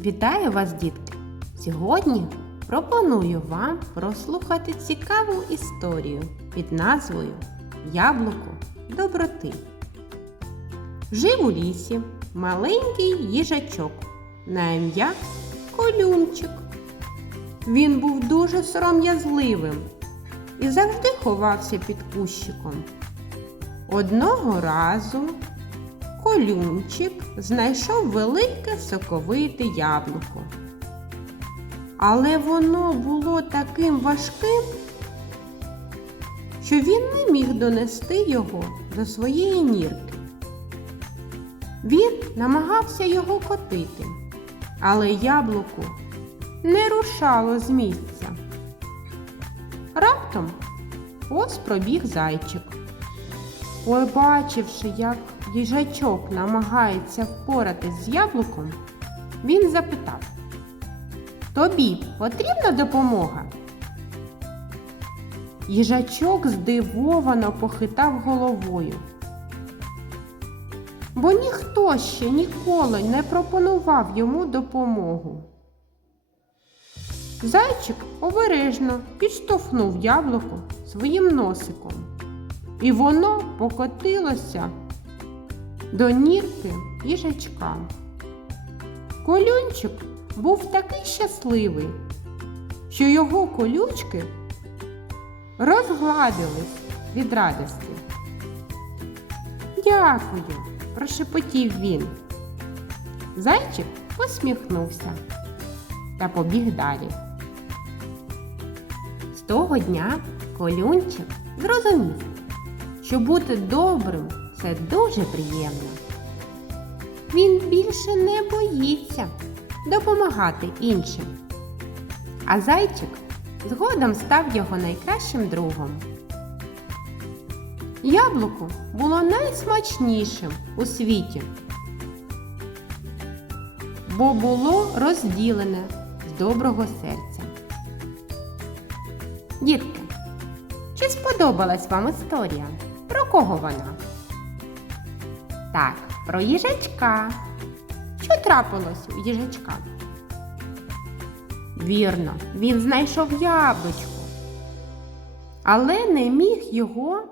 Вітаю вас, дітки! Сьогодні пропоную вам прослухати цікаву історію під назвою Яблуко доброти. Жив у лісі маленький їжачок на ім'я Колюнчик. Він був дуже сором'язливим і завжди ховався під кущиком. Одного разу Колюнчик знайшов велике соковите яблуко. Але воно було таким важким, що він не міг донести його до своєї нірки. Він намагався його котити, але яблуко не рушало з місця. Раптом ось пробіг зайчик. Побачивши, як їжачок намагається впоратись з яблуком, він запитав Тобі потрібна допомога? Їжачок здивовано похитав головою, бо ніхто ще ніколи не пропонував йому допомогу. Зайчик обережно підштовхнув яблуко своїм носиком, і воно покотилося до нірки їжачка. Колюнчик був такий щасливий, що його колючки розгладились від радості. Дякую, прошепотів він. Зайчик посміхнувся та побіг далі. З того дня колюнчик зрозумів, що бути добрим це дуже приємно. Він більше не боїться допомагати іншим. А зайчик згодом став його найкращим другом. Яблуко було найсмачнішим у світі, бо було розділене з доброго серця. Дітки, чи сподобалась вам історія? Про кого вона? Так, про їжачка. Що трапилось у їжачка? Вірно, він знайшов яблучко, але не міг його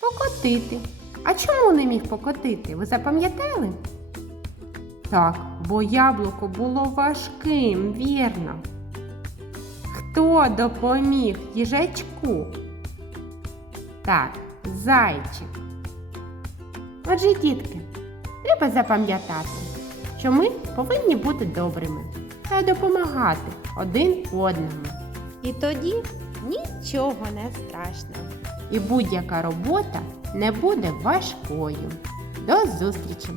покотити. А чому не міг покотити? Ви запам'ятали? Так, бо яблуко було важким, вірно. Хто допоміг їжачку? Так, зайчик. Отже, дітки, треба запам'ятати, що ми повинні бути добрими та допомагати один одному. І тоді нічого не страшно. І будь-яка робота не буде важкою. До зустрічі!